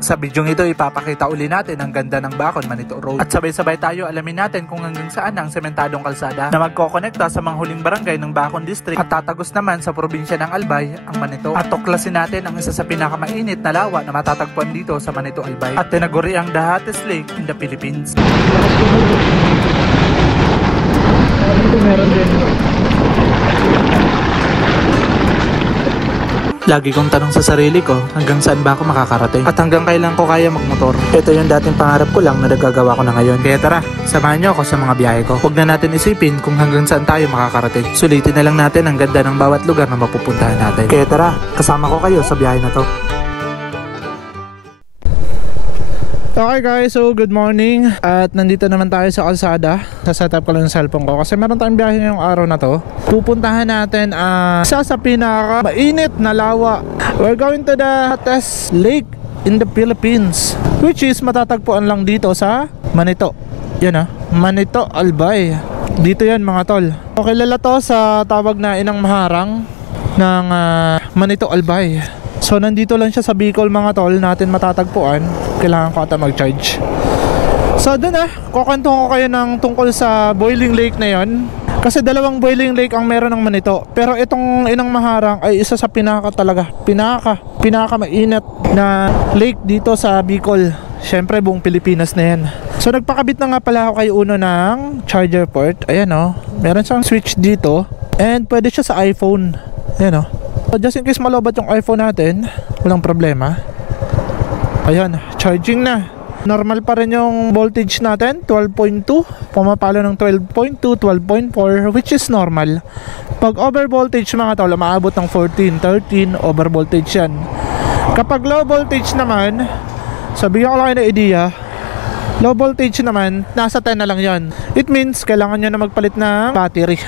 Sa bidyong ito, ipapakita uli natin ang ganda ng Bacon Manito Road. At sabay-sabay tayo alamin natin kung hanggang saan ang sementadong kalsada na magkokonekta sa mga huling barangay ng Bacon District at tatagos naman sa probinsya ng Albay, ang Manito. At tuklasin natin ang isa sa pinakamainit na lawa na matatagpuan dito sa Manito Albay at tinaguri ang the hottest lake in the Philippines. Meron din. Lagi kong tanong sa sarili ko, hanggang saan ba ako makakarating? At hanggang kailan ko kaya magmotor? Ito yung dating pangarap ko lang na nagagawa ko na ngayon. Kaya tara, samahan nyo ako sa mga biyahe ko. Huwag na natin isipin kung hanggang saan tayo makakarating. Sulitin na lang natin ang ganda ng bawat lugar na mapupuntahan natin. Kaya tara, kasama ko kayo sa biyahe na to. Okay guys, so good morning. At nandito naman tayo sa kalsada. Sa-setup ko lang yung cellphone ko kasi meron tayong biyahe ngayong araw na to. Pupuntahan natin isa sa pinaka mainit na lawa. We're going to the hottest lake in the Philippines, which is matatagpuan lang dito sa Manito. Yan Manito Albay. Dito yan mga tol. So, kilala to sa tawag na Inang Maharang ng Manito Albay. So nandito lang siya sa Bicol mga tol, natin matatagpuan. Kailangan ko ata mag-charge. So dun kukwento ko kayo ng tungkol sa boiling lake na yon. Kasi dalawang boiling lake ang meron ng Manito. Pero itong Inang Maharang ay isa sa pinaka mainit na lake dito sa Bicol. Syempre buong Pilipinas na yan. So nagpakabit na nga pala ako kay Uno ng charger port. Ayan meron siyang switch dito. And pwede siya sa iPhone. Ayan So just in case malobat yung iPhone natin, walang problema. Ayan, charging na. Normal pa rin yung voltage natin, 12.2. Pumapalo ng 12.2, 12.4, which is normal. Pag over voltage mga tol, maabot ng 14, 13, over voltage yan. Kapag low voltage naman, sabihin ko lang kayo na idea, low voltage naman, nasa 10 na lang yan. It means, kailangan nyo na magpalit ng battery.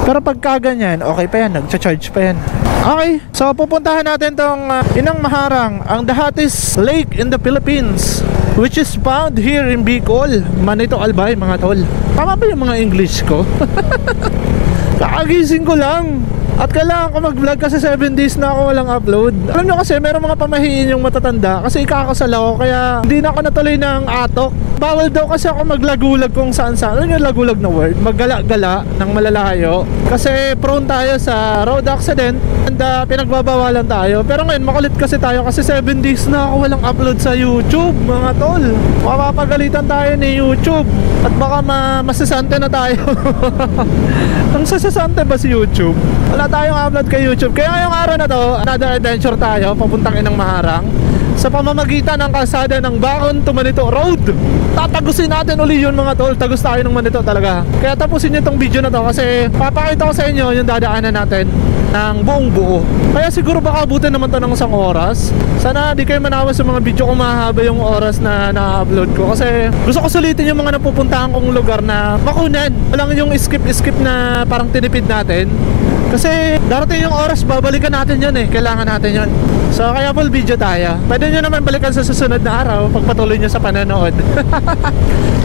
Pero pagka ganyan, okay pa yan, nagcha-charge pa yan. Okay, so pupuntahan natin tong Inang Maharang, ang the hottest lake in the Philippines, which is found here in Bicol, Manito Albay mga tol. Tama ba yung mga English ko? Kakagising ko lang. At kailangan ko mag-vlog kasi 7 days na ako walang upload. Alam nyo kasi meron mga pamahiin yung matatanda kasi ikakasal ako kaya hindi na ako natuloy ng atok. Bawal daw kasi ako maglagulag kung saan saan. Ano yung lagulag na word? Maggala-gala ng malalayo. Kasi prone tayo sa road accident and pinagbabawalan tayo. Pero ngayon makulit kasi tayo kasi 7 days na ako walang upload sa YouTube mga tol. Mapapagalitan tayo ni YouTube at baka masasante na tayo. Ang sasasante ba si YouTube? Wala tayong upload kay YouTube. Kaya ngayong araw na to, another adventure tayo papuntang Inang Maharang sa pamamagitan ng kalsada ng Bacon to Manito Road. Tatagusin natin uli yun mga tol. Tagus tayo ng Manito talaga. Kaya tapusin nyo itong video na to kasi papakita ko sa inyo yung dadaanan natin ng buong buo. Kaya siguro baka abutin naman to ng isang oras. Sana di kayo manawa sa mga video kung mahaba yung oras na na-upload ko. Kasi gusto ko sulitin yung mga napupuntahan kong lugar na makunan. Walang yung skip na parang tinipid natin. Kasi darating yung oras, babalikan natin yun kailangan natin yun. So kaya full video tayo. Pwede nyo naman balikan sa susunod na araw pagpatuloy nyo sa panonood.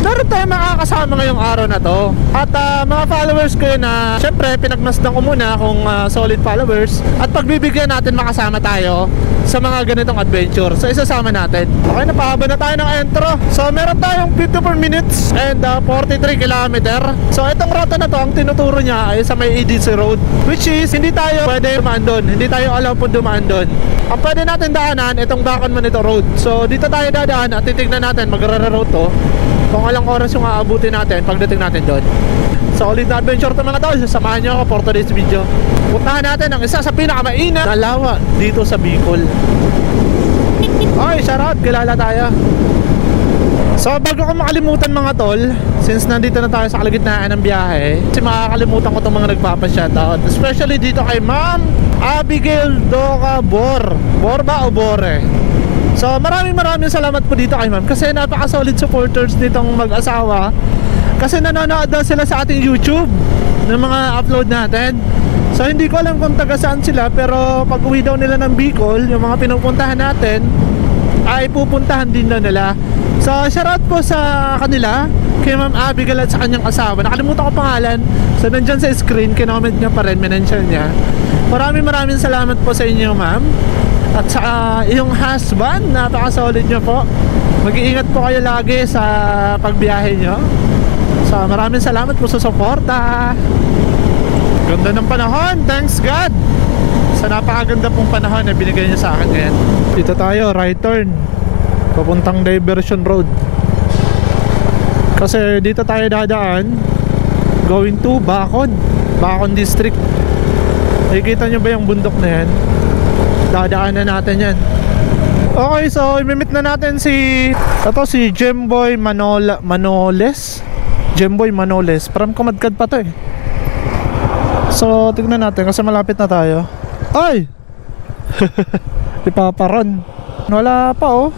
Meron tayo makakasama ngayong araw na to. At mga followers ko yun na syempre pinagmasdan ko muna kung solid followers. At pagbibigyan natin makasama tayo sa mga ganitong adventure. So isasama natin. Okay, napahaba na tayo ng intro. So meron tayong 54 minutes and 43 kilometer. So itong rota na to, ang tinuturo niya ay sa may EDC Road, which is hindi tayo pwede dumaan doon. Hindi tayo allow po dumaan doon. Ang pwede natin daanan itong Bacon Manito Road. So dito tayo dadaan at titignan natin magra-route to kung ilang oras yung aabutin natin pagdating natin doon. So ulit na adventure to mga tol. Samahan nyo ako for today's video. Puntahan natin ang isa sa pinakamainit na lawa dito sa Bicol. Okay, shoutout, kilala tayo. So bago ko makalimutan mga tol, since nandito na tayo sa kalagitnaan ng biyahe, kasi makakalimutan ko itong mga nagpapa-shoutout, especially dito kay Ma'am Abigail Doca Bor. Bor ba o Bore? So maraming salamat po dito kay Ma'am kasi napaka-solid supporters nitong mag-asawa. Kasi nanonood daw sila sa ating YouTube ng mga upload natin. So hindi ko alam kung taga saan sila, pero pag uwi daw nila ng Bicol, yung mga pinupuntahan natin ay pupuntahan din daw nila. So shoutout po sa kanila, kay Ma'am Abigail at sa kanyang asawa. Nakalimutan ko pangalan. So nandyan sa screen, kinoment niya pa rin, minention niya. Maraming salamat po sa inyo, Ma'am. At sa iyong husband, napaka-solid nyo po. Mag-iingat po kayo lagi sa pagbiyahe nyo. So maraming salamat po sa suporta. Ganda ng panahon, thanks God sa napakaganda pong panahon na binigay niyo sa akin ngayon. Dito tayo, right turn papuntang Diversion Road. Kasi dito tayo dadaan going to Bacon District. Nakikita nyo ba yung bundok na yan? Dadaanan natin yan. Okay, so imimit na natin si Jemboy Manoles. Jemboy Manoles. From Kumadkad pa to eh. So tignan natin kasi malapit na tayo. Ay! Papa Ron. Wala pa oh.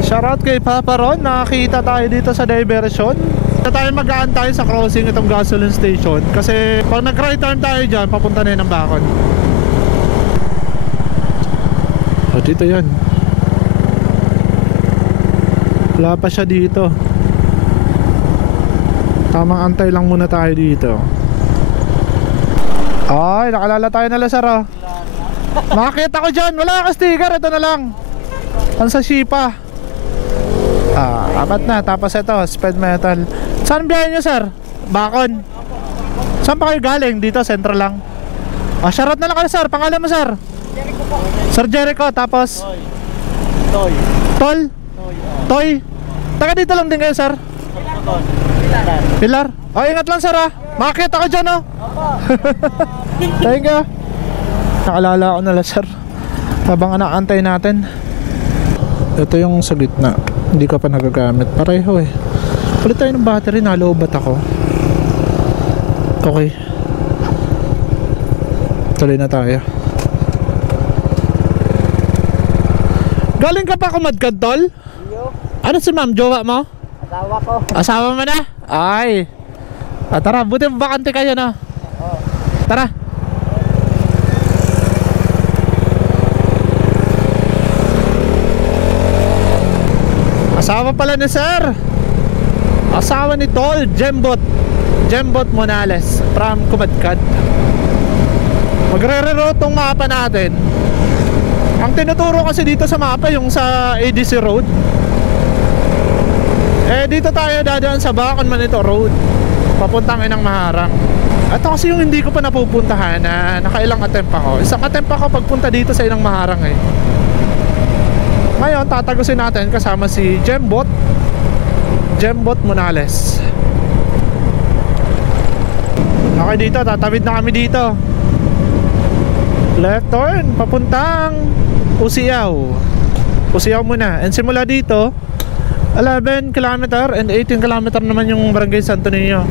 Shoutout kay Papa Ron. Nakakita tayo dito sa Diversion. Na tayo mag-aantay sa crossing itong gasoline station. Kasi pag nag-right turn tayo dyan, papunta na yun ng Bacon. O dito yan. Wala pa siya dito. Tamang antay lang muna tayo dito. Ay, nakalala tayo na Lazar oh. Makakita ko dyan. Wala ka sticker, ito na lang. Ang sa Shipa. Apat na. Tapos ito, speed metal. Saan biyahe nyo sir? Bacon. Saan pa kayo galing? Dito, Central lang. Shoutout na lang kayo sir. Pangalan mo sir? Jericho po. Sir Jericho, tapos Toy. Tol? Toy? Taga dito lang din kayo sir? Pilar? O ingat lang sir ah. Makakita ko dyan oh. Thank you. Nakalala ko na sir. Habang anaantay natin. Ito yung sa gitna. Hindi ka pa nagagamit. Pareho eh. Palit tayo ng battery. Naloobat ako. Okay. Tuloy na tayo. Galing ka pa Kumadkad tol? Ano si ma'am? Jowa mo? Asawa ko. Asawa mo na? Ay. Tara, buti bakante kayo na. Tara. Asawa pala ni sir. Asawa ni Tol, Jembot Monales from Kumadkad. Magre-reroute tong mapa natin. Ang tinuturo kasi dito sa mapa yung sa ADC Road. Dito tayo dadaan sa Bacon Manito Road papuntang Inang Maharang. Ito kasi yung hindi ko pa napupuntahan na nakailang attempt ako. Isang attempt ako pagpunta dito sa Inang Maharang eh. Ngayon tatagusin natin kasama si Jembot Monales. Okay, dito tatawid na kami dito. Left turn papuntang Usiaw muna. And simula dito 11 km and 18 km naman yung barangay Santo Niño.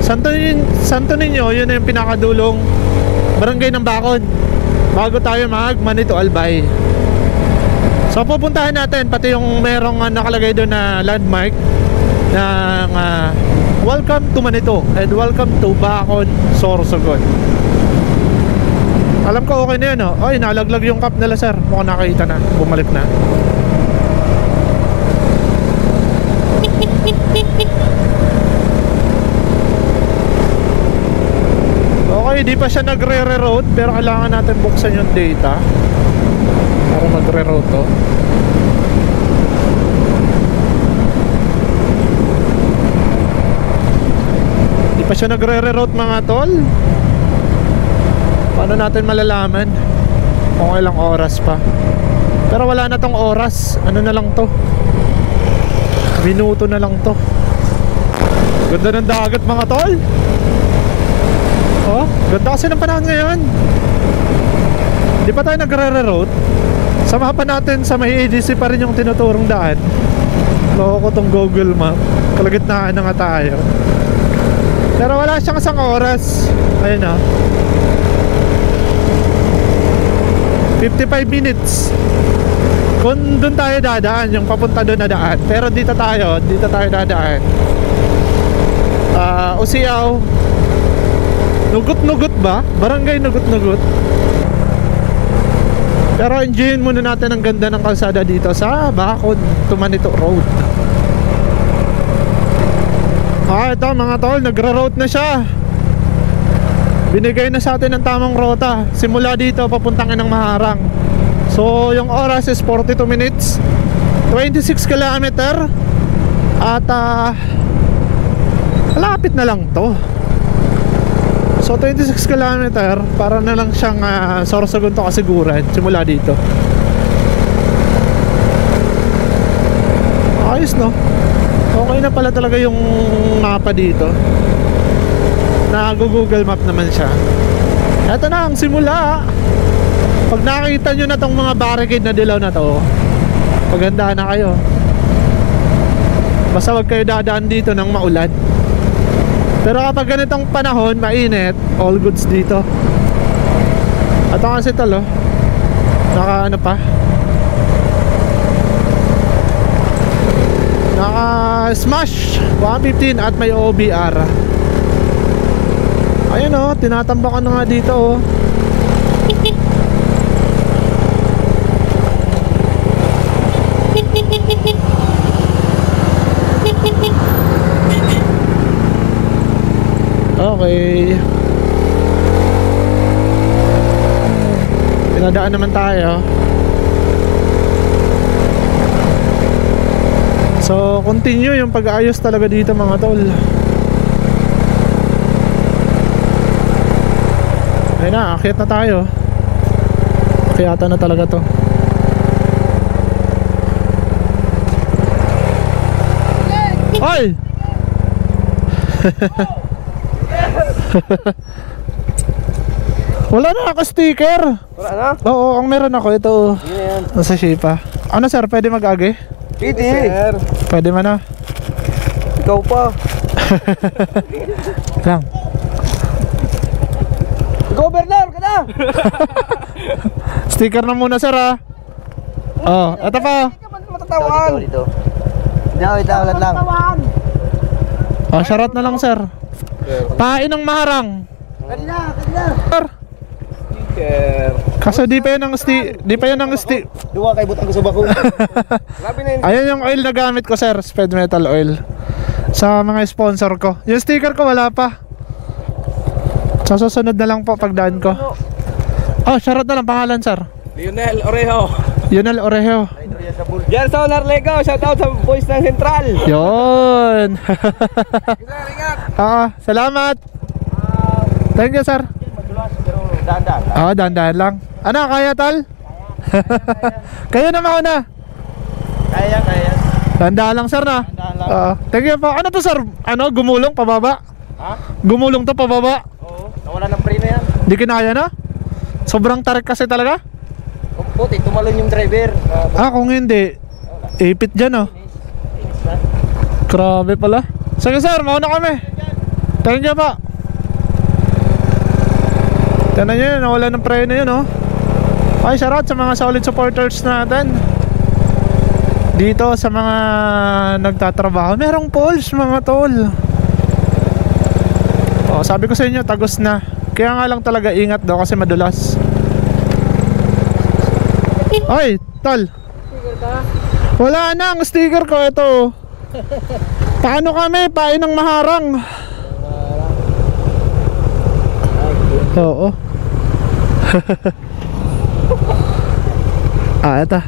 Santo Niño, yun na yung pinakadulong barangay ng Bacon bago tayo mag Manito Albay. So pupuntahan natin pati yung merong nakalagay doon na landmark ng welcome to Manito and welcome to Bacon, Sorsogon. Alam ko okay na yun oh. Ay, nalaglag yung cup nila sir. Mukhang nakakita na, bumalik na. Okay, di pa siya nagre-reroute pero kailangan natin buksan yung data para magre-route to. Di pa siya nagre-reroute mga tol. Paano natin malalaman kung ilang oras pa? Pero wala na tong oras. Ano na lang to? Minuto na lang to. Ganda ng dagat mga tol. Oh, ganda kasi ng panahon ngayon. Di pa tayo nagre-reroute. Sa mapa natin sa may ADC pa rin yung tinuturong daan. Loko ko tong Google Map. Kalagitnaan na nga tayo. Pero wala siyang isang oras. Ayun na 55 minutes. Kung doon tayo dadaan, yung papunta doon na daan. Pero dito tayo dadaan. Usiaw. Nugut-nugut ba? Barangay Nugut-nugut. Pero enjoyin muna natin ang ganda ng kalsada dito sa Bacon to Manito Road. Ito mga tol, nagra-route na siya. Binigay na sa atin ang tamang rota. Simula dito papuntang Inang Maharang. So yung oras is 42 minutes, 26 kilometer. At malapit na lang to. So 26 kilometer, para na lang siyang Sorsogon to kasiguran simula dito. Ayos no. Okay na pala talaga yung mapa dito. Nag-Google Map naman siya. Ito na ang simula. Pag nakita nyo na tong mga barricade na dilaw na to, maganda na kayo. Basta wag kayo dadaan dito ng maulan. Pero kapag ganitong panahon, mainit, all goods dito. At ang kasi talo, naka ano pa, naka smash 115 at may OBR. Ayun o, tinatambakan na nga dito o. Okay. Pinadaan naman tayo. So, continue yung pag-aayos talaga dito mga tol. Ayun na, akyat na tayo. Akyatan na talaga to. Oy! Wala na naka-sticker. Wala na? Oo, ang meron ako ito. Yan. Nasa Shipa. Ano sir, pwede mag-agi? Pwede. Sir. Pwede man na. Ikaw pa. Lang. Governor ka na! Sticker na muna sir ha. Oh, ito pa. Matatawan. Dito. Wait lang. Oh, shoutout na lang sir. Pain ng maharang. Kanina. Sir. Sticker. Kaso di pa yan ang Duwa kay butang ko sa bako. Grabe na yun. Ayan yung oil na gamit ko sir, Speed Metal Oil. Sa mga sponsor ko. Yung sticker ko wala pa. So susunod na lang po pagdaan ko. Oh, shoutout na lang pangalan sir. Lionel Orejo. Lionel Orejo. Gerson Arlego, shout out sa boys ng Central. Yun. Salamat. Thank you sir. Dahan-dahan. Dahan-dahan lang. Ano, kaya tal? Kayo na mauna. Kaya. Dahan-dahan lang sir na. Dahan-dahan lang. Thank you po. Ano to sir? Ano, gumulong pababa? Ha? Gumulong to pababa? Oo. Nawala ng pre na yan. Di kinaya na? Sobrang tarik kasi talaga? Puti, tumalon yung driver. Kung hindi, ipit dyan oh. Grabe pala. Sige sir, mauna kami. Thank you po. Tiyan nyo yun, nawala ng preno yun oh. Ay, shoutout sa mga solid supporters natin dito, sa mga nagtatrabaho. Merong poles mga tol. Oh, sabi ko sa inyo, tagos na. Kaya nga lang talaga ingat daw kasi madulas. Ay, tol. Wala na ang sticker ko, ito. Paano kami? Pain ng maharang. Oo. Ito.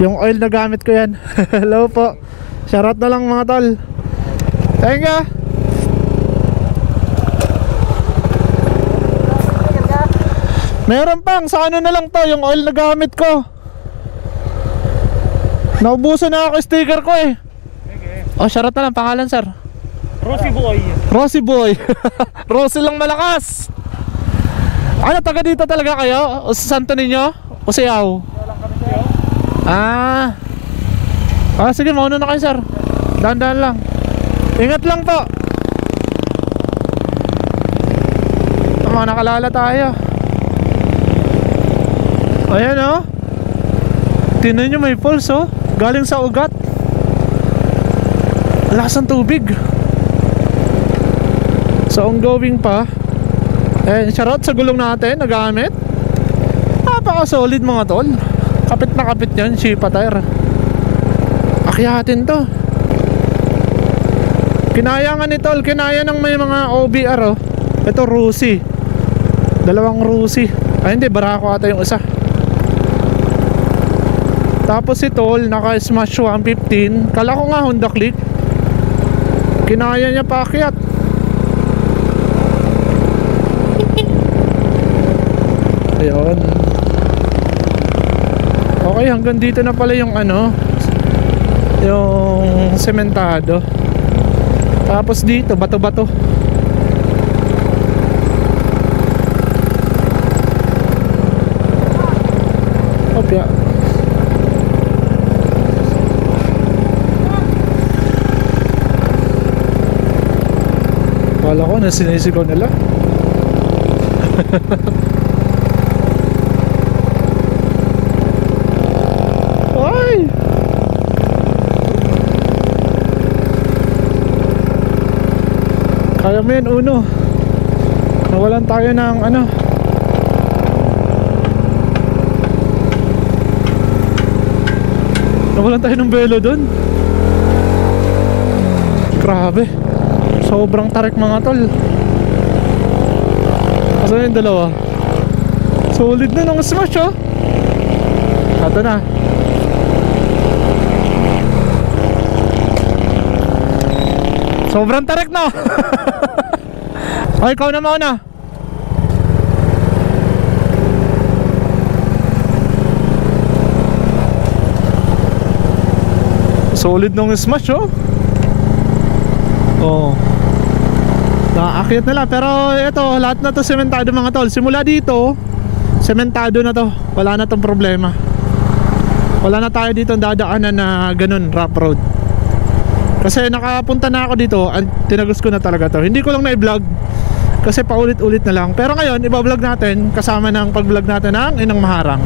Yung oil na gamit ko yan. Hello po. Shoutout na lang mga tol. Thank you. Meron pang, sa ano na lang to, yung oil na gamit ko. Naubusan na ako sticker ko eh. Oh, shoutout na lang, pangalan sir. Rosy Boy. Rosy Boy. Rosy lang malakas. Ano, taga dito talaga kayo? O sa Santo Niño? O sa Yao? Sige, mauna na kayo sir. Dahan-dahan lang. Ingat lang po. Mga nakalala tayo. Ayan oh. Tingnan nyo, may pulse oh. Galing sa ugat. Lakas ng tubig. So ongoing pa. Shoutout sa gulong natin nagamit. Napaka-solid mga tol. Kapit na kapit yan, Shipa tire. Akyatin to. Kinaya nga ni tol, kinaya ng may mga OBR oh. Ito Rusi. Dalawang Rusi. Ay hindi, Barako ata yung isa. Tapos si Tol naka-smash 115. Kala ko nga Honda Click. Kinaya niya paakyat. Ayun. Okay, hanggang dito na pala yung ano, yung sementado. Tapos dito bato-bato. Opya. Kala ko na sinisigaw nila. Ay! Kaya mo yan, Uno. Nawalan tayo ng ano. Nawalan tayo ng belo dun. Grabe. Sobrang tarik mga tol. Asan yung dalawa? Solid na ng smash oh. Ito na. Sobrang tarik na. Ay, ikaw na mauna. Solid nung smash oh. Oh. Nakaakyat na lang. Pero ito, lahat na to sementado mga tol. Simula dito, sementado na to. Wala na tong problema. Wala na tayo dito dadaanan na ganun, rough road. Kasi nakapunta na ako dito. Tinagos ko na talaga to. Hindi ko lang na-vlog kasi paulit-ulit na lang. Pero ngayon, iba-vlog natin kasama ng pag-vlog natin ng Inang Maharang.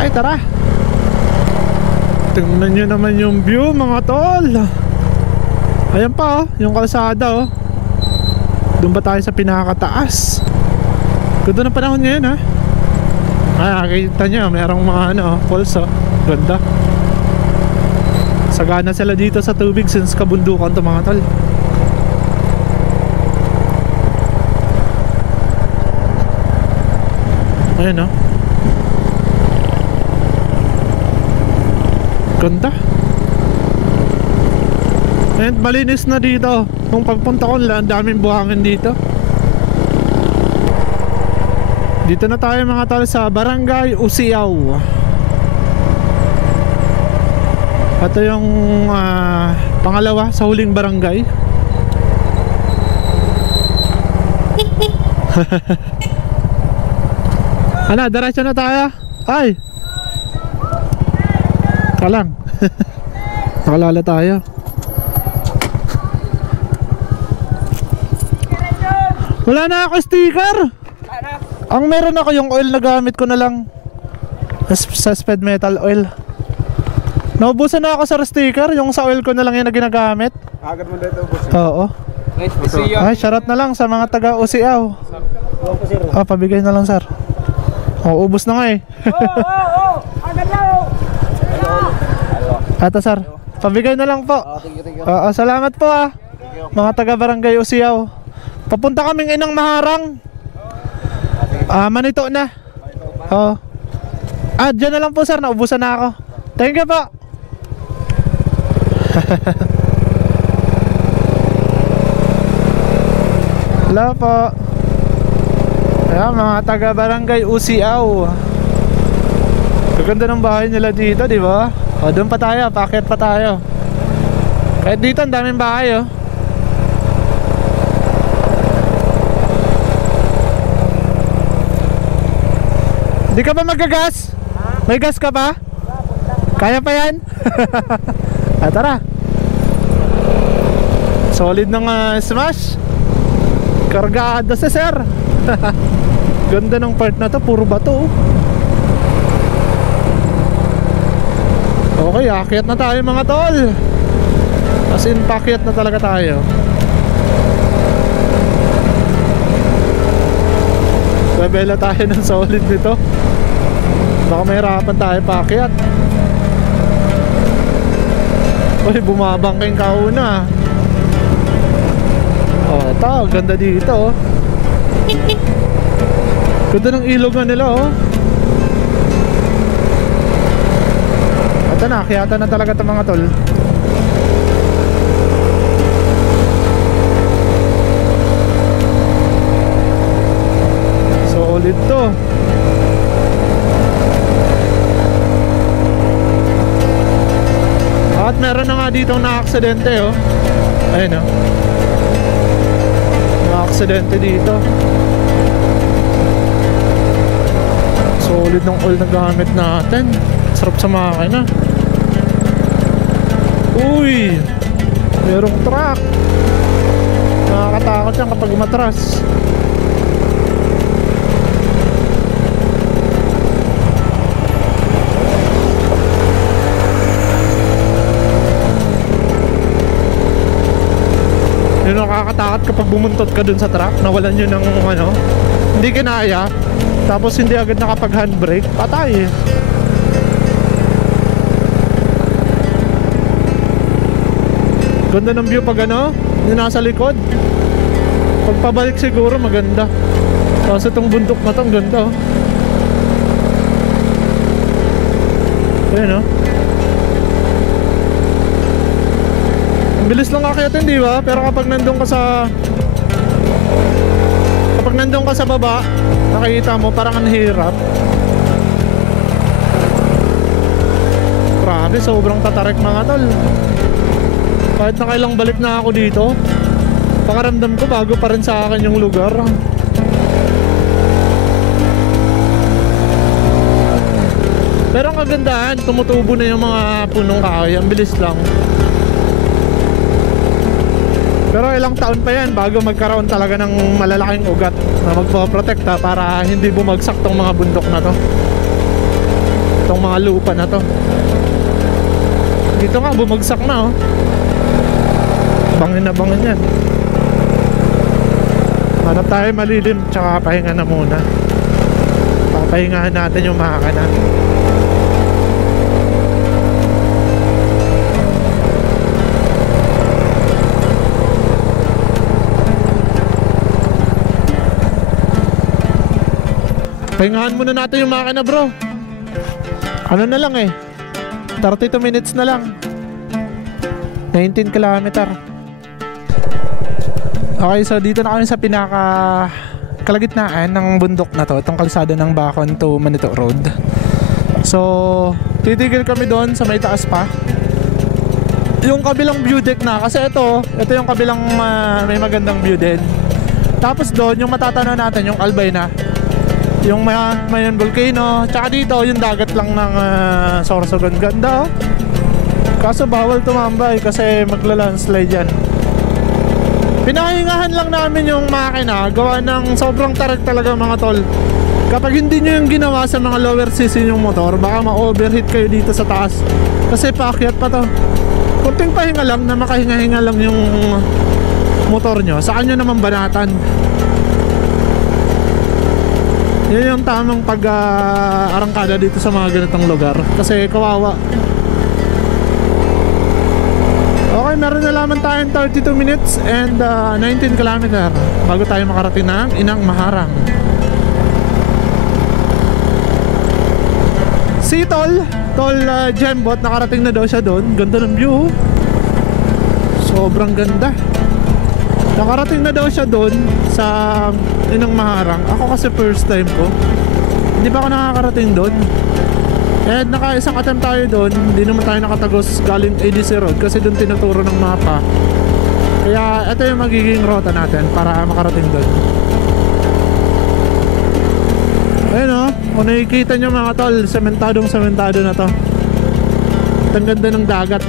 Okay, tara. Tingnan nyo naman yung view mga tol. Ayan pa oh, yung kalsada oh. Doon ba tayo sa pinakataas? Ganda ng panahon ngayon ha. Kita nyo, merong mga ano, falls oh. Ganda. Sagana sila dito sa tubig since kabundukan to mga tol. Ayan oh. Ganda. And malinis na dito. Kung pagpunta ko nila, ang daming buhangin dito. Dito na tayo mga tol sa Barangay Usiaw. Ito yung pangalawa sa huling barangay. Ano, diretso na tayo. Ay, kalang. Nakalala tayo. Wala na ako sticker. Ang meron ako yung oil na gamit ko na lang. Suspended metal oil. Naubusan na ako sa sticker. Yung sa oil ko na lang yung na ginagamit. Agad mo dito, boss. Oo. Nice to see you. Ay, shoutout na lang sa mga taga Usiaw. Pabigay na lang sir. Ubos na nga eh. Agad lang. Ito sir, pabigay na lang po. Salamat po mga taga Barangay Usiaw. Papunta kaming Inang Maharang. Manito na. Dyan na lang po sir, naubusan na ako. Thank you po. Hello po. Ayan, mga taga Barangay Usiaw. Gaganda ng bahay nila dito, di ba? Doon pa tayo, paakyat pa tayo. Kahit dito ang daming bahay oh. Di ka ba magagas? May gas ka ba? Kaya pa yan? Tara. Solid ng smash. Kargado si sir. Ganda ng part na to, puro bato. Okay, akyat na tayo mga tol. As in, pakyat na talaga tayo. Bebela tayo ng solid nito. Baka mahirapan tayo pakyat. Uy, bumabangking kauna. Ito, ganda dito. Ganda ng ilog na nila oh. Ito na, akyatan na talaga ito mga tol. Solid to. At meron na nga ditong na-aksidente oh. Ayun oh. Na-aksidente dito. Solid ng oil na gamit natin. Sarap sa makina. Uy, merong truck. Nakakatakot yan kapag umatras. Yun, nakakatakot kapag bumuntot ka dun sa truck. Nawalan yun ng ano, hindi kinaya. Tapos hindi agad nakapag handbrake. Patay eh. Ganda ng view pag ano, yung nasa likod. Pag pabalik siguro maganda. Kasi itong bundok na to, ang ganda oh. Ayan oh. Ang bilis lang akyatin, di ba? Pero kapag nandun ka sa baba, nakikita mo parang ang hirap. Grabe, sobrang tatarik mga tol. Kahit nakailang balik na ako dito, pakaramdam ko bago pa rin sa akin yung lugar. Pero ang kagandahan, tumutubo na yung mga punong kahoy. Ang bilis lang. Pero ilang taon pa yan bago magkaroon talaga ng malalaking ugat na magpoprotekta para hindi bumagsak tong mga bundok na to, itong mga lupa na to. Dito nga bumagsak na oh. Bangin na bangin yan. Hanap tayo malilim, tsaka pahinga na muna. Papahingahan natin yung makina. Pahingahan muna natin yung makina bro. Ano na lang eh, 32 minutes na lang, 19 kilometer. Okay, so dito na kami sa pinaka kalagitnaan ng bundok na to, itong kalsada ng Bacon to Manito Road. So titigil kami doon sa may taas pa, yung kabilang view deck na, kasi ito yung kabilang may magandang view din. Tapos doon yung matatanaw natin yung Albay na, yung Mayon Volcano. Tsaka dito yung dagat lang ng Sorsogon. Ganda oh. Kaso bawal tumambay kasi magla-landslide yan. Pinahingahan lang namin yung makina, gawa ng sobrang tarik talaga mga tol. Kapag hindi nyo yung ginawa sa mga lower cc yung motor, baka ma-overheat kayo dito sa taas, kasi paakyat pa to. Kunting pahinga lang na makahinga-hinga lang yung motor nyo, saan nyo naman banatan. Yan yung tamang pag-arangkada dito sa mga ganitong lugar, kasi kawawa. Okay, meron na lamang tayong 32 minutes and 19 kilometer bago tayo makarating ng Inang Maharang. Si Tol Jembot, nakarating na daw siya doon. Ganda ng view, sobrang ganda. Nakarating na daw siya doon sa Inang Maharang. Ako kasi first time ko, hindi pa ako nakakarating doon. And naka-isang attempt tayo doon, hindi naman tayo nakatagos galing ADC Road kasi doon tinuturo ng mapa. Kaya ito yung magiging rota natin para makarating doon. Ayun o, kung nakikita nyo mga tol, sementado na to. Ang ganda ng dagat.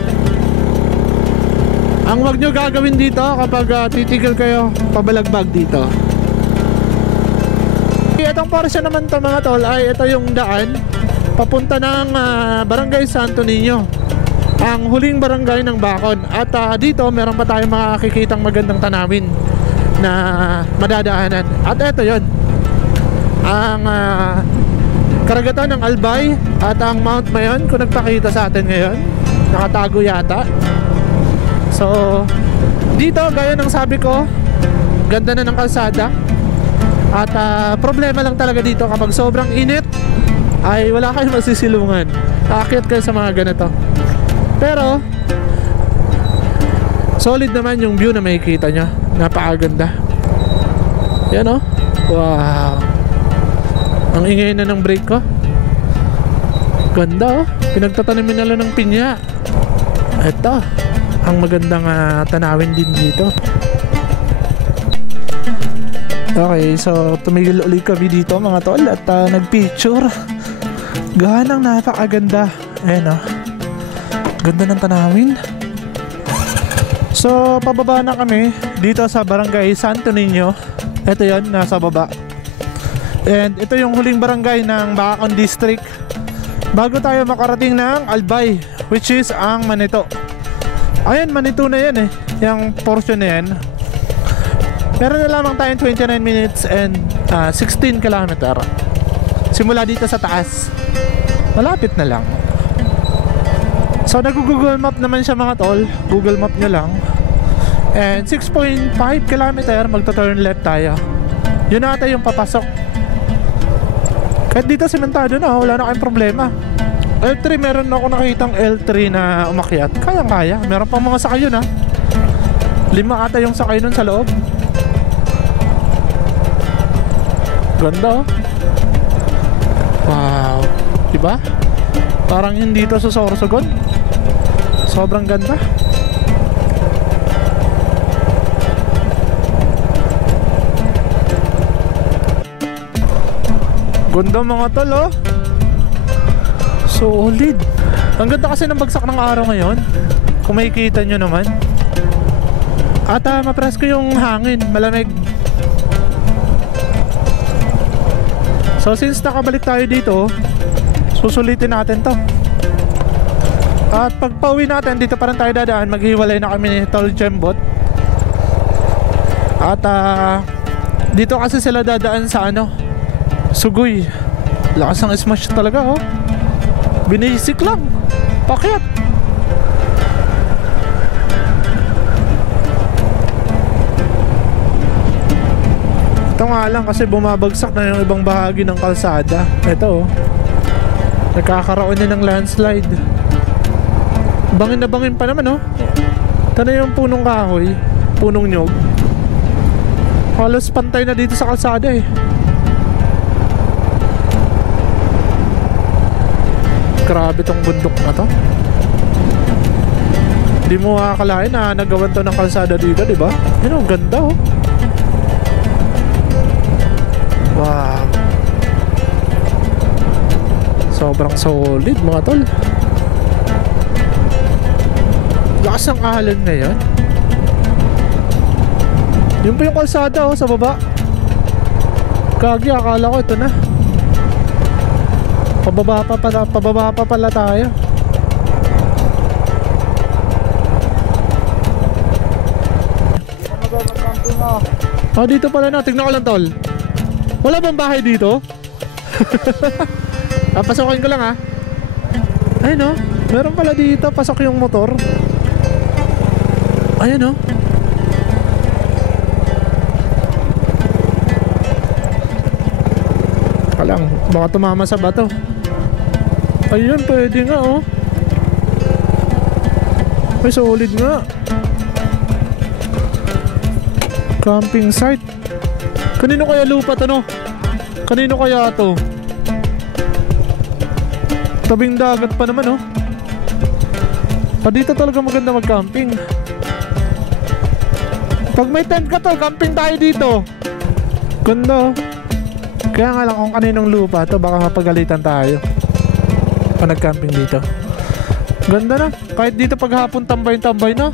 Ang wag nyo gagawin dito kapag titigil kayo, pabalagbag dito. Itong portion naman to mga tol ay ito yung daan papunta ng Barangay Santo Niño, ang huling barangay ng Bacon. At dito meron pa tayong makikitang magandang tanawin na madadaanan. At ito yon, ang karagatan ng Albay at ang Mount Mayon, kung nagpakita sa atin ngayon. Nakatago yata. So dito, gaya ng sabi ko, ganda na ng kalsada. At problema lang talaga dito kapag sobrang init ay wala kayong masisilungan. Aakyat kayo sa mga ganito. Pero solid naman yung view na makikita nyo. Napakaganda. Yan oh. Wow. Ang ingay na ng brake ko. Ganda oh. Pinagtatanimin nila ng pinya. Ito ang magandang tanawin din dito. Okay, so tumigil ulit kami dito mga tol at nagpicture. Ganang napakaganda. Ayan oh. Ganda ng tanawin. So pababa na kami dito sa barangay Santo Niño. Ito yon, nasa baba. And ito yung huling barangay ng Bacacon District bago tayo makarating ng Albay, which is ang Manito. Ayan, Manito na yan eh. Yung portion na yan. Meron na lamang tayong 29 minutes and 16 kilometer simula dito sa taas. Malapit na lang. So nag-Google Map naman siya mga tol. Google Map nyo lang. And 6.5 kilometer magto-turn left tayo. Yun ata yung papasok. Kahit dito sementado na, wala na kayong problema. L3, meron ako nakitang L3 na umakyat. Kaya-kaya. Meron pang mga sakay yun ha. 5 ata yung sakay nun sa loob. Ganda oh. Wow. Diba? Parang hindi ito sa Sorsogon. Sobrang ganda. Ganda mga tol oh. Solid. Ang ganda kasi ng bagsak ng araw ngayon. Kung makikita nyo naman. At mapresko yung hangin. Malamig. So since nakabalik tayo dito, susulitin natin to. At pag pauwi natin, dito pa rin tayo dadaan. Maghiwalay na kami ni Tol Jembot. At dito kasi sila dadaan sa Sugoy. Lakas ng smash talaga oh. Binisik lang. Pakyat. Ito nga lang kasi bumabagsak na yung ibang bahagi ng kalsada. Ito oh. Nagkakaroon na ng landslide. Bangin na bangin pa naman oh. Ito na yung punong kahoy. Punong nyog. Halos pantay na dito sa kalsada eh. Grabe tong bundok na to. Di mo akalain na nagawan to ng kalsada dito, di ba? Yun oh, ganda oh. Wow. Sobrang solid mga tol. Lakas ng alon ngayon. Yun pa yung kalsada oh, sa baba. Kagi, akala ko ito na. Pababa pa pala tayo. Dito pala na, tignan ko lang tol. Wala bang bahay dito? Pasokin ko lang ha. Ayun oh, meron pala dito. Pasok yung motor. Ayun oh. Lang, baka tumama sa bato. Ayun, pwede nga oh. Ay, solid nga. Camping site. Kanino kaya lupa to no? Kanino kaya to? Tabing dagat pa naman oh. Dito talaga maganda mag-camping. Pag may tent ka to, camping tayo dito. Ganda oh. Kaya nga lang kung kaninong lupa to, baka mapagalitan tayo pag nag-camping dito. Ganda na. Kahit dito paghapon tambay-tambay na.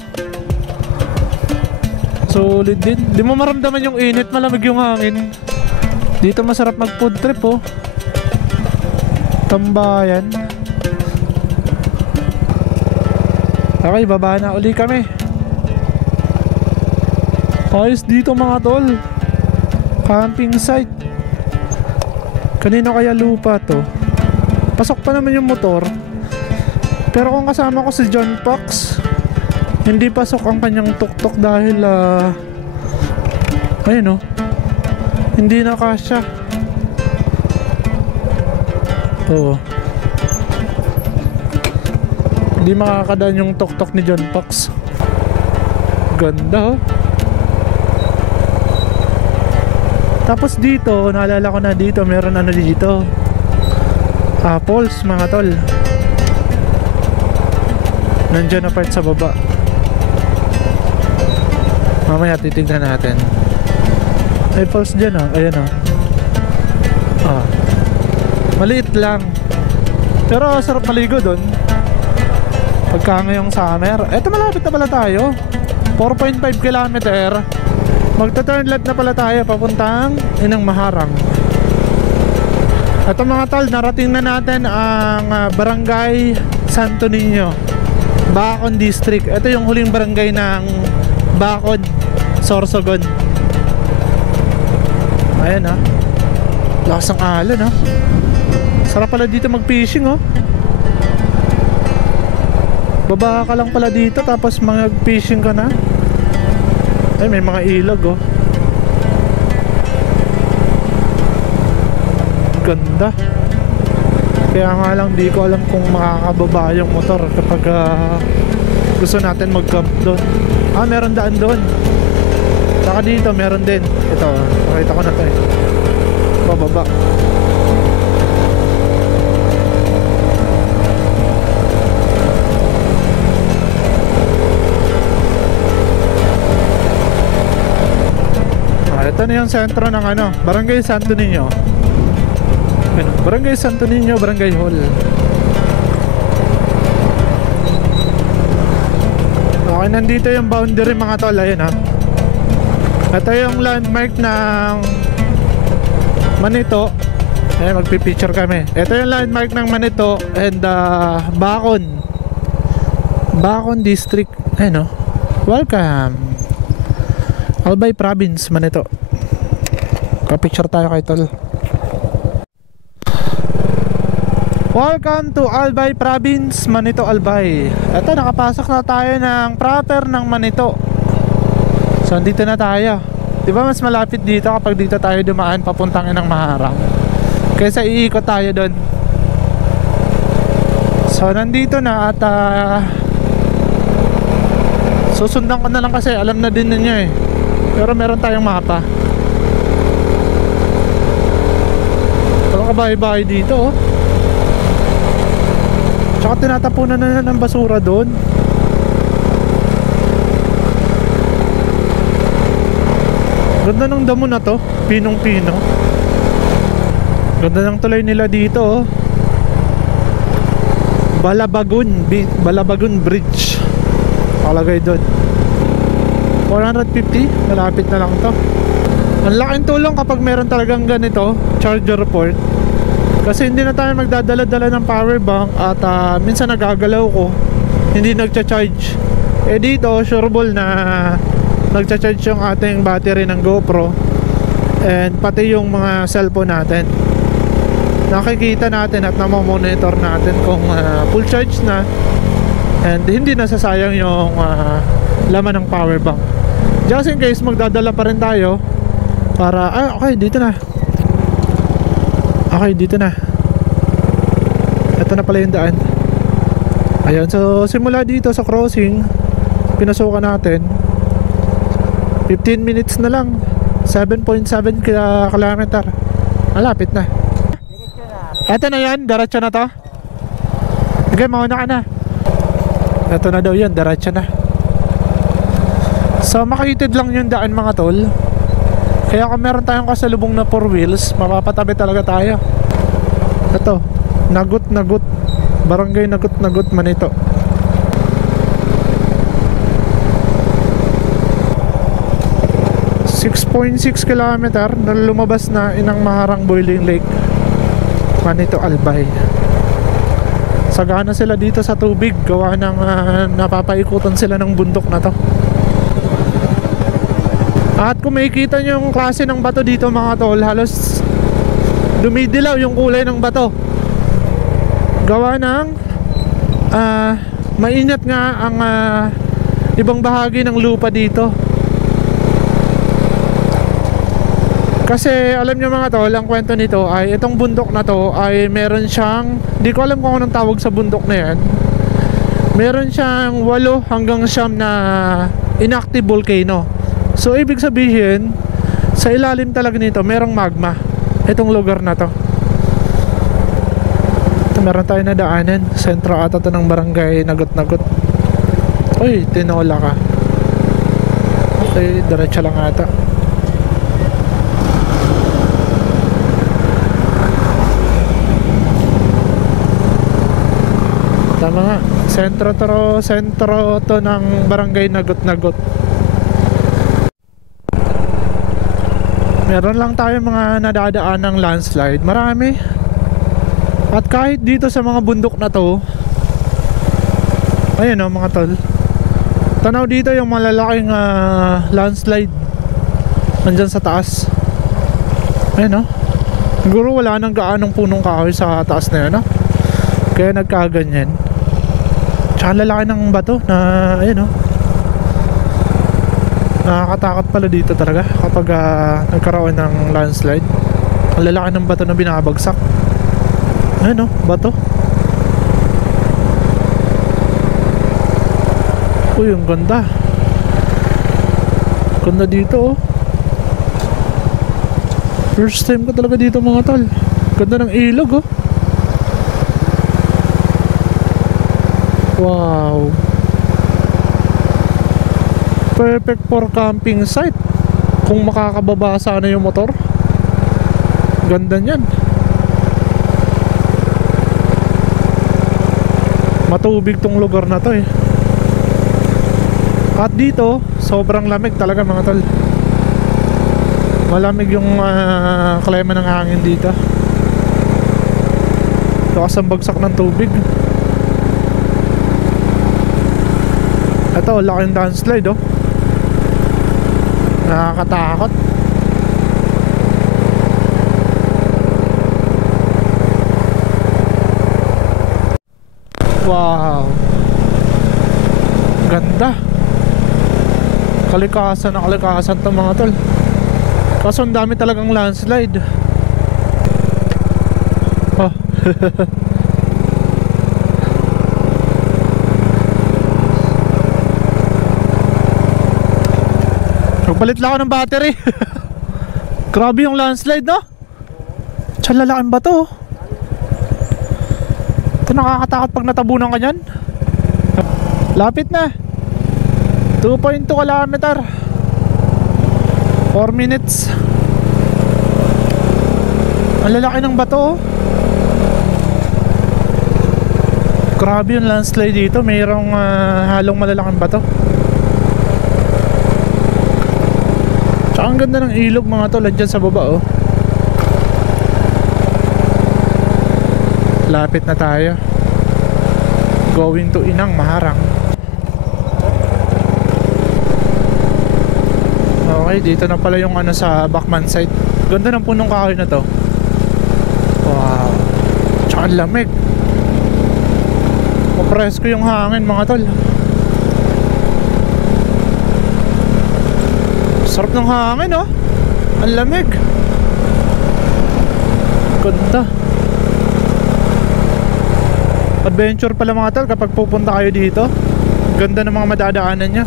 Solid din. Di mo maramdaman yung init, malamig yung hangin. Dito masarap mag food trip oh. Tambayan. Okay, baba na uli kami. Ayos dito mga tol. Camping site. Kanino kaya lupa to? Pasok pa naman yung motor. Pero kung kasama ko si John Fox, hindi pasok ang kanyang tuktok dahil ayun oh, hindi na kasya. Hindi makakadaan yung tok-tok ni John Fox. Ganda oh. Tapos dito, naalala ko na dito, meron ano dito. Apples mga tol. Nandiyan na part sa baba. Mamaya titignan natin. May falls dyan oh. Ayan oh. Maliit lang. Pero sarap maligo dun pagka ngayong summer. Eto malapit na pala tayo. 4.5 kilometer. Magta-turn left na pala tayo papuntang Inang Maharang. Eto mga tol, narating na natin ang Barangay Santo Niño, Bacon District. Ito yung huling barangay ng Bacon, Sorsogon. Ayan ha. Lakas ng alon ha. Sarap pala dito mag-fishing oh. Baba ka lang pala dito tapos mag-fishing ka na. Ay, may mga ilog oh. Ganda. Kaya nga lang di ko alam kung makakababa yung motor kapag gusto natin mag-camp doon. Meron daan doon. Saka dito meron din. Ito, pakita ko na to eh. Pababa. Ito na yung sentro ng ano, Barangay Santo Niño. Barangay Santo Niño, Barangay Hall. Okay, nandito yung boundary mga tol. Ayun ha. Ito yung landmark ng Manito. Ayan, magpipicture kami. Ito yung landmark ng Manito and Bacon. Bacon District. Ayun o. Welcome Albay Province, Manito. Kapicture tayo kay tol. Welcome to Albay Province, Manito, Albay. Ito, nakapasok na tayo ng proper ng Manito. So, dito na tayo. Diba mas malapit dito kapag dito tayo dumaan papuntang Inang Maharang kaysa iikot tayo doon. So, nandito na at susundan ko na lang kasi alam na din ninyo eh. Pero meron tayong mapa. Walang kabahay-bahay dito oh. Tsaka tinatapunan na ng basura doon. Ganda ng damo na to. Pinong-pino. Ganda ng tulay nila dito oh. Balabagun Bridge nakalagay doon. 450, malapit na lang to. Ang laking tulong kapag meron talagang ganito charger port, kasi hindi na tayo magdadala-dala ng power bank at minsan nagagalaw ko, hindi nagcha-charge. Dito sureball na nagcha-charge yung ating battery ng GoPro and pati yung mga cellphone natin. Nakikita natin at namomonitor natin kung full charge na and hindi nasasayang yung laman ng power bank. Just in case magdadala pa rin tayo para okay, dito na. Okay, dito na. Ito na pala yung daan. Ayun, so simula dito sa crossing pinasukan natin 15 minutes na lang. 7.7 kilometer. Malapit na. Ito na yan, diretso na to. Okay, mauna ka na. Ito na daw yan, diretso na. So makitid lang yung daan mga tol. Kaya kung meron tayong kasalubong na 4 wheels, mapapatabi talaga tayo. Ito, Nagut Barangay Nagut Manito. .6 kilometer na lumabas na Inang Maharang Boiling Lake, Manito, Albay. Sagana sila dito sa tubig, gawa ng napapaikutan sila ng bundok na to. At kung makikita nyo yung klase ng bato dito mga tol, halos dumidilaw yung kulay ng bato. Gawa ng mainit nga ang ibang bahagi ng lupa dito. Kasi alam nyo mga tol, ang kwento nito ay itong bundok na to ay meron siyang, di ko alam kung anong tawag sa bundok na yan. meron siyang 8 hanggang 9 na inactive volcano. So ibig sabihin, sa ilalim talaga nito merong magma. Itong lugar na to. Ito, meron tayo na daanan. Sentro ata to ng barangay Nagot-Nagot. Uy, tinola ka. Okay, diretso lang ata. Tama nga. Sentro to ng barangay Nagot-Nagot. Meron lang tayo mga nadadaan ng landslide. Marami. At kahit dito sa mga bundok na to, ayun o mga tol, tanaw dito yung malalaking landslide nandyan sa taas. Ayun o. Siguro wala nang gaanong punong kahoy sa taas na yun o. Kaya nagkaganyan. Tsaka lalaki ng bato na ayun o. Nakakatakot pala dito talaga kapag nagkaroon ng landslide. Ang lalaki ng bato na binabagsak. Ayun o, bato. Uy, ang ganda. Ganda dito oh. First time ko talaga dito mga tol. Ganda ng ilog oh. Wow. Perfect for camping site. Kung makakababa sana yung motor. Ganda niyan. Matubig tong lugar na to eh. At dito, sobrang lamig talaga mga tol. Malamig yung klima ng hangin dito. Lakas ang bagsak ng tubig. Ito, laking landslide oh. Nakakatakot. Wow. Ganda. Kalikasan na kalikasan to mga tol. Kaso ang dami talagang landslide. Oh. Magpalit lang ako ng battery. Grabe yung landslide no? Tsaka lalaking ba to? Ito nakakatakot pag natabunan ka nyan. Lapit na. 2.2 kilometer 4 minutes. Ang lalaki ng bato oh. Grabe yung landslide dito. Mayroong halong malalaking bato. Tsaka ang ganda ng ilog mga tol dyan sa baba oh. Lapit na tayo. Going to Inang Maharang. Okay, dito na pala yung ano sa Bachman site. Ganda ng punong kahoy na to. Wow. Tsaka lamig. Mapresko yung hangin mga tol. Sarap ng hangin oh. Ang lamig. Ganda. Adventure pala mga tol kapag pupunta kayo dito. Ganda ng mga madadaanan nya.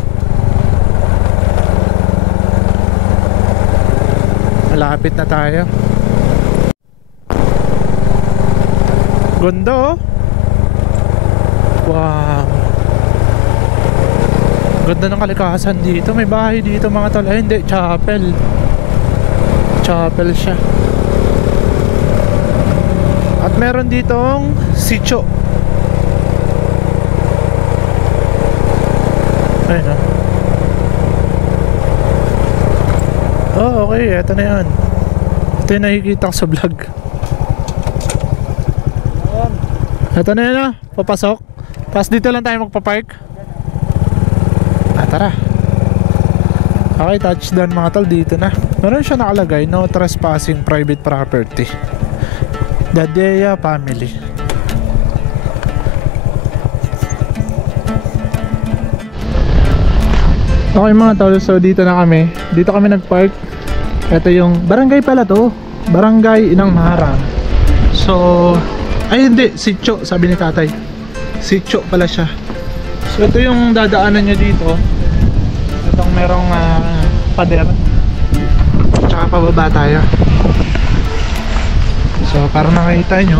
Malapit na tayo. Ganda oh. Wow. Ganda ng kalikasan dito. May bahay dito mga tol. Ay hindi, chapel. Chapel siya. At meron ditong sitio. Ayun oh. Oh, okay. Ito na yan. Ito yung nakikita ko sa vlog. Ito na yan ah. Papasok. Tapos dito lang tayo magpapark. Tara. Okay, touchdown mga tol. Dito na. Meron siya nakalagay, no trespassing private property. Dadea family. Okay mga tol, so dito na kami. Dito kami nagpark. Ito yung barangay pala to. Barangay Inang Maharang. So, ay hindi, sitio sabi ni tatay. Sitio pala siya. So ito yung dadaanan nyo dito. Itong merong pader. Tsaka pababa tayo. So para nakita nyo,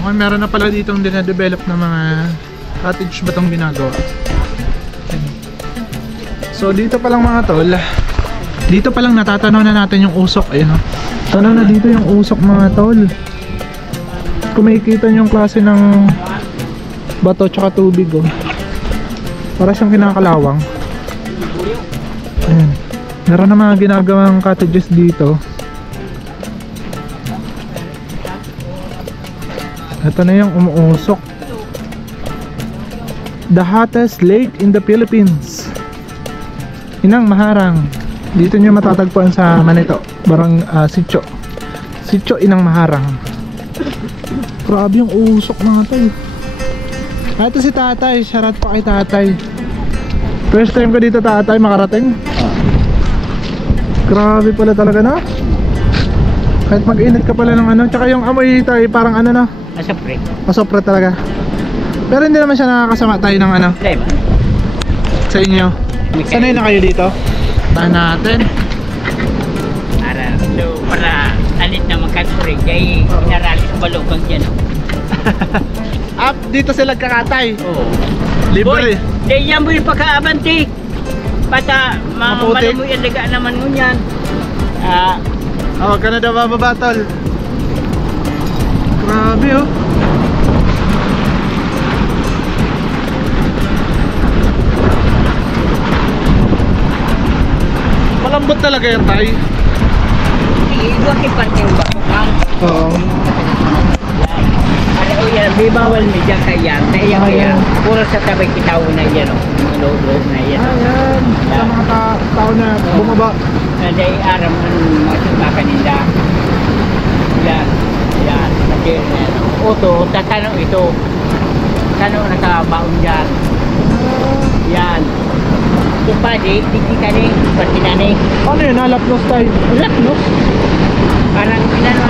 okay, meron na pala ditong dinadevelop na mga cottage ba itong ginagawa. So dito pa lang mga tol, dito pa lang natatanaw na natin yung usok. Ayun o, tanaw na dito yung usok mga tol. Kung makikita nyo yung klase ng bato tsaka tubig oh. Para siyang kinakalawang. Ayan. Meron na mga ginagawang cottages dito. Ito na yung umuusok. The hottest lake in the Philippines. Inang Maharang. Dito nyo matatagpuan sa Manito. Barang Sitio. Sitio Inang Maharang. Grabe yung usok mga tayo. Ito si tatay. Shoutout pa kay tatay. First time ko dito tatay makarating. Grabe pala talaga na. Kahit mag-init ka pala ng ano. Tsaka yung amoy tayo parang ano na. Asapre. Masopra talaga. Pero hindi naman siya nakakasama tayo ng ano. Diba? Sa inyo. Sanay na kayo dito? Tahan natin. Para alit na magkaturig. Kaya inarali sa balokang dyan. Up dito sila kakatay. Oo. Libre. Di yan mo yung pagkaabanti. Bata, Maputik. malamoy alaga naman mo yan. Huwag ka na daw bababatol. Grabe oh. Malambot talaga yung tay. Iiwan kipat yung bakang. Oo. Ano yan, di bawal medya kaya. Kaya kaya, puro sa tabi kitaw na yan o. Loob na yan. Ayan. Sa mga tao na bumaba. Dahil aram ang mga sumbakan nila. Yan. Yan. Kasi oto, tatanong ito. Tanong nakabaon dyan. Yan. Yung padi, hindi ka ni, pati na ni. Ano yun? Halapnos tayo. Lapnos. Parang pinano.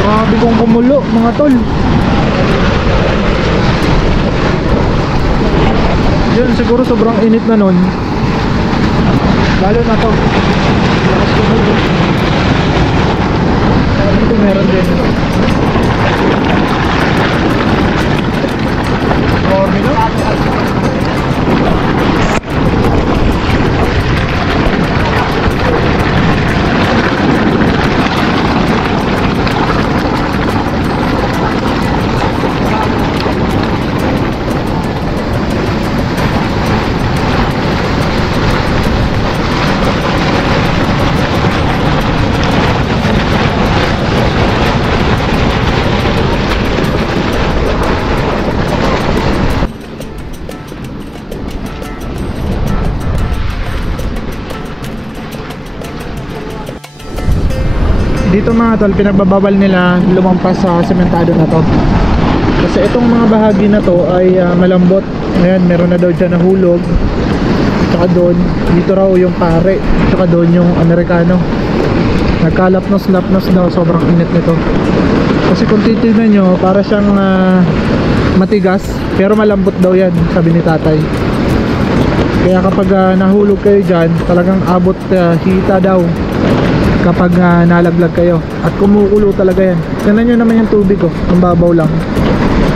Grabe kong kumulo mga tol. Yun siguro sobrang init na nun. Lalo na to. Lakas kumulo. Dito meron din. Grabe no? Dito mga tol, pinagbabawal nila lumampas sa sementado na to. Kasi itong mga bahagi na to ay malambot. Ayan, meron na daw dyan nahulog. Tsaka doon, dito raw yung pare. Tsaka doon yung Amerikano. Nagkalapnos-lapnos daw, sobrang init nito. Kasi kung titignan nyo, para siyang matigas. Pero malambot daw yan, sabi ni tatay. Kaya kapag nahulog kayo dyan, talagang abot hita daw kapag nalaglag kayo. At kumukulo talaga yan. Tignan nyo naman yung tubig oh, ang babaw lang.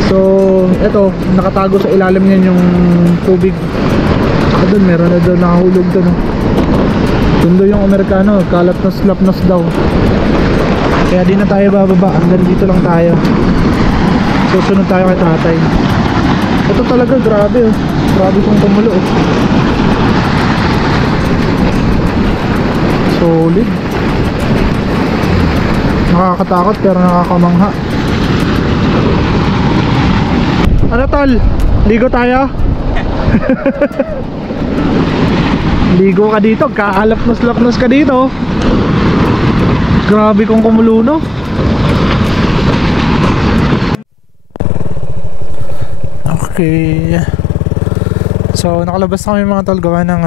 So eto, nakatago sa ilalim niyan yung tubig. Saka doon, meron na doon nakahulog doon oh. Doon yung Amerikano, kalapnos-lapnos daw. Kaya di na tayo bababa, hanggang dito lang tayo. Susunod tayo kay tatay. Ito talaga grabe oh. Grabe kong kumulo oh. Solid. Nakakatakot pero nakakamangha. Ano tol? Ligo tayo? Ligo ka dito, kaalapnos-lapnos ka dito. Grabe kong kumulo no. Okay. So nakalabas na kami mga tol, gawa ng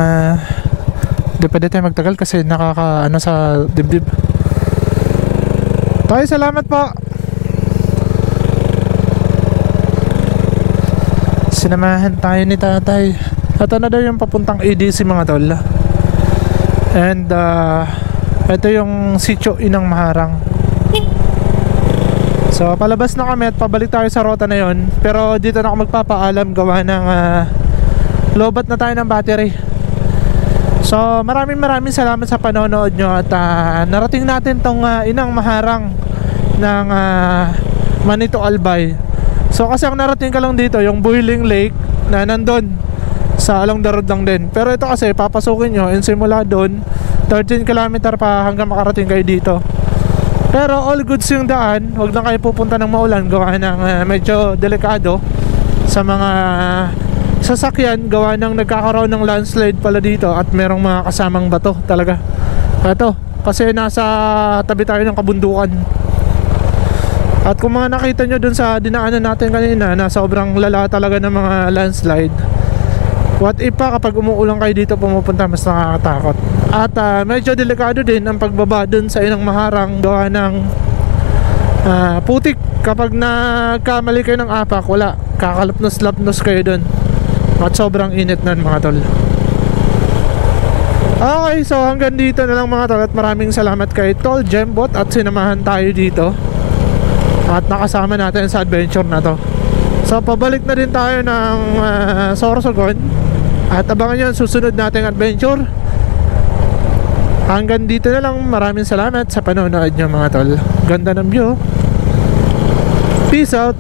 di pwede tayo magtagal kasi nakaka ano sa dibdib. Tay, salamat po. Sinamahan tayo ni tatay. Ito na daw yung papuntang EDC mga tol. And ito yung sitio Inang Maharang. So palabas na kami at pabalik tayo sa rota na yon. Pero dito na ako magpapaalam gawa ng lobat na tayo ng battery. So maraming salamat sa panonood nyo. At narating natin tong Inang Maharang ng Manito Albay. So kasi ang narating ka lang dito yung Boiling Lake na nandun sa along the road lang din. Pero ito kasi papasukin nyo and simula doon 13 km pa hanggang makarating kayo dito. Pero all goods yung daan. Huwag lang kayo pupunta ng maulan gawa ng medyo delikado sa mga sasakyan gawa ng nagkakaroon ng landslide pala dito at merong mga kasamang bato talaga. Ito kasi nasa tabi tayo ng kabundukan. At kung mga nakita nyo dun sa dinaanan natin kanina na sobrang lala talaga ng mga landslide. What if pa kapag umuulan kayo dito pumupunta, mas nakakatakot. At medyo delikado din ang pagbaba dun sa Inang Maharang gawa ng putik. Kapag nagkamali kayo ng apak, wala, kakalapnos-lapnos kayo dun. At sobrang init na mga tol. Okay, so hanggang dito na lang mga tol. At maraming salamat kay Tol Jembot at sinamahan tayo dito. At nakasama natin sa adventure na to. So pabalik na din tayo ng Sorsogon. At abangan nyo ang susunod nating adventure. Hanggang dito na lang. Maraming salamat sa panonood nyo mga tol. Ganda ng view. Peace out.